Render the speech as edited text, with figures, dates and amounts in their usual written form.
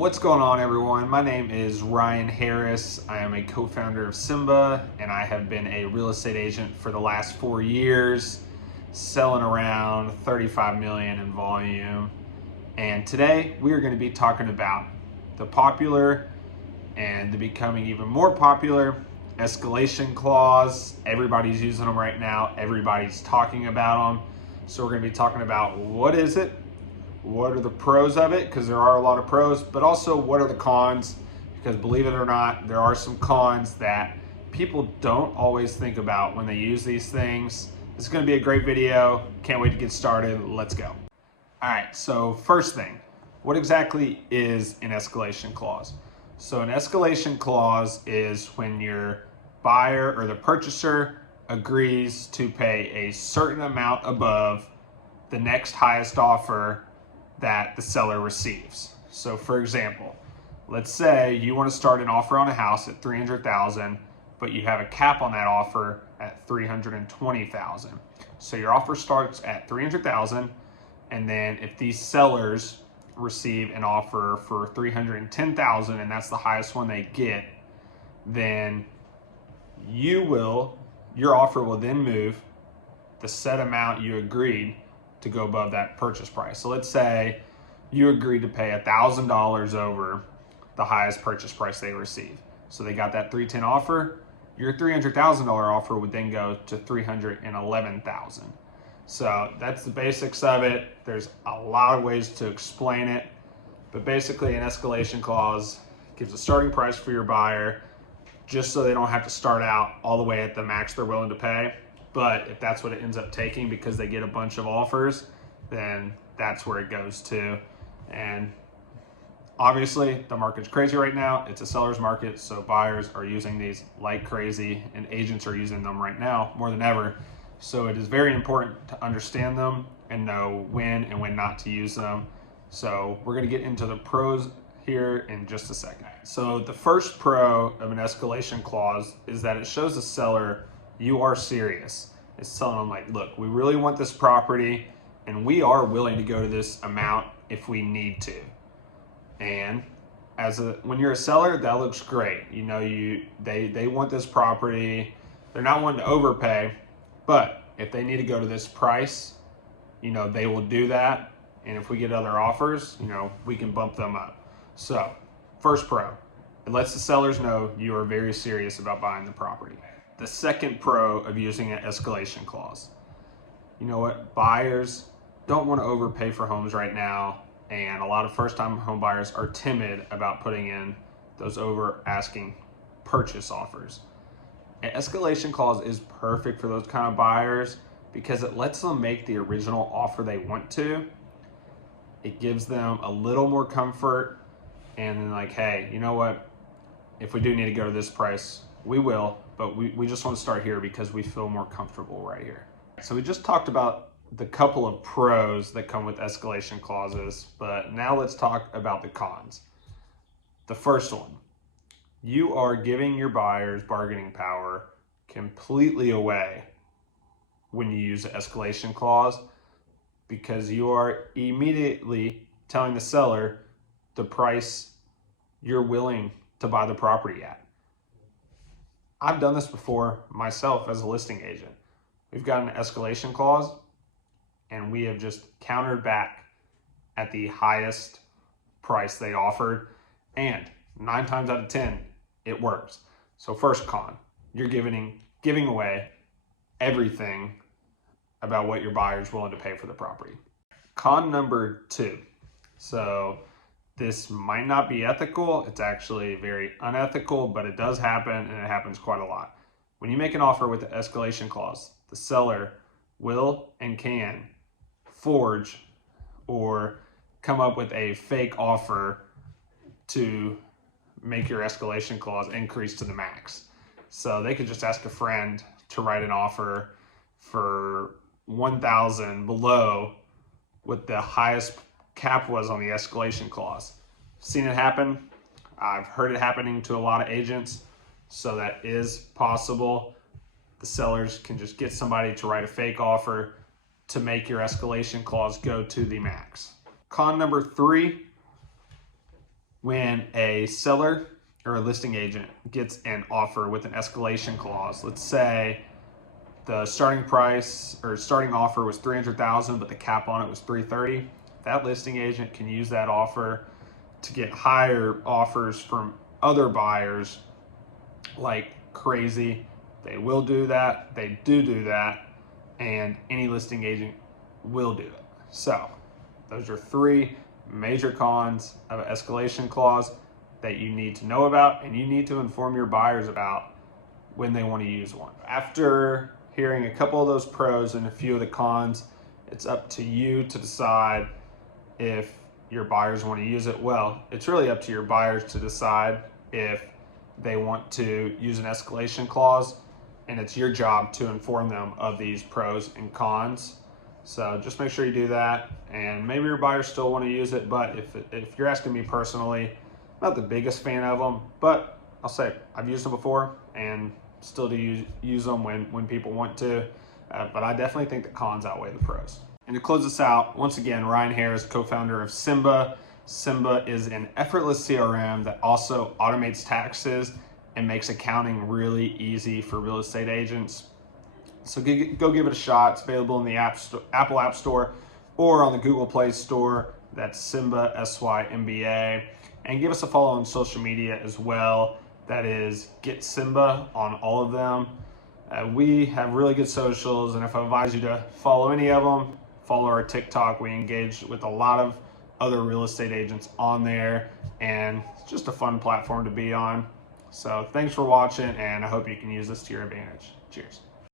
What's going on, everyone? My name is Ryan Harris. I am a co-founder of Symba, and I have been a real estate agent for the last 4 years, selling around 35 million in volume. And today we are going to be talking about the popular and the becoming even more popular escalation clause. Everybody's using them right now. Everybody's talking about them. So we're going to be talking about what is it, what are the pros of it, because there are a lot of pros, but also what are the cons, because believe it or not, there are some cons that people don't always think about when they use these things. This is going to be a great video. Can't wait to get started. Let's go. All right, so first thing, what exactly is an escalation clause? So an escalation clause is when your buyer or the purchaser agrees to pay a certain amount above the next highest offer that the seller receives. So for example, let's say you want to start an offer on a house at $300,000, but you have a cap on that offer at $320,000. So your offer starts at $300,000, and then if these sellers receive an offer for $310,000 and that's the highest one they get, then your offer will then move the set amount you agreed to go above that purchase price. So let's say you agreed to pay $1,000 over the highest purchase price they receive. So they got that $310,000 offer. Your $300,000 offer would then go to $311,000. So that's the basics of it. There's a lot of ways to explain it, but basically an escalation clause gives a starting price for your buyer just so they don't have to start out all the way at the max they're willing to pay. But if that's what it ends up taking because they get a bunch of offers, then that's where it goes to. And obviously the market's crazy right now. It's a seller's market, so buyers are using these like crazy and agents are using them right now more than ever. So it is very important to understand them and know when and when not to use them. So we're going to get into the pros here in just a second. So the first pro of an escalation clause is that it shows the seller you are serious. It's telling them like, look, we really want this property and we are willing to go to this amount if we need to. And when you're a seller, that looks great. You know, they want this property. They're not wanting to overpay, but if they need to go to this price, you know, they will do that. And if we get other offers, you know, we can bump them up. So first pro, it lets the sellers know you are very serious about buying the property. The second pro of using an escalation clause. You know what? Buyers don't want to overpay for homes right now, and a lot of first-time home buyers are timid about putting in those over asking purchase offers. An escalation clause is perfect for those kind of buyers because it lets them make the original offer they want to. It gives them a little more comfort, and then like, hey, you know what? If we do need to go to this price, we will, but we just want to start here because we feel more comfortable right here. So we just talked about the couple of pros that come with escalation clauses, but now let's talk about the cons. The first one, you are giving your buyer's bargaining power completely away when you use the escalation clause because you are immediately telling the seller the price you're willing to buy the property at. I've done this before myself as a listing agent. We've got an escalation clause and we have just countered back at the highest price they offered, and 9 times out of 10, it works. So first con, you're giving away everything about what your buyer's willing to pay for the property. Con number 2. So this might not be ethical. It's actually very unethical, but it does happen, and it happens quite a lot. When you make an offer with the escalation clause, the seller will and can forge or come up with a fake offer to make your escalation clause increase to the max. So they could just ask a friend to write an offer for $1,000 below what the highest cap was on the escalation clause. Seen it happen. I've heard it happening to a lot of agents. So that is possible. The sellers can just get somebody to write a fake offer to make your escalation clause go to the max. Con number 3, when a seller or a listing agent gets an offer with an escalation clause. Let's say the starting price or starting offer was 300,000, but the cap on it was 330. That listing agent can use that offer to get higher offers from other buyers like crazy. They will do that. They do that, and any listing agent will do it. So those are 3 major cons of an escalation clause that you need to know about and you need to inform your buyers about when they want to use one. After hearing a couple of those pros and a few of the cons, it's up to you to decide if your buyers want to use it. Well, it's really up to your buyers to decide if they want to use an escalation clause, and it's your job to inform them of these pros and cons. So just make sure you do that, and maybe your buyers still want to use it, but if you're asking me personally, not the biggest fan of them, but I'll say I've used them before and still do use them when people want to, but I definitely think the cons outweigh the pros. And to close this out, once again, Ryan Harris, co-founder of Symba. Symba is an effortless CRM that also automates taxes and makes accounting really easy for real estate agents. So go give it a shot. It's available in the Apple App Store or on the Google Play Store. That's Symba, SYMBA. And give us a follow on social media as well. That is Get Symba on all of them. We have really good socials, and if I advise you to follow any of them, follow our TikTok. We engage with a lot of other real estate agents on there, and it's just a fun platform to be on. So thanks for watching, and I hope you can use this to your advantage. Cheers.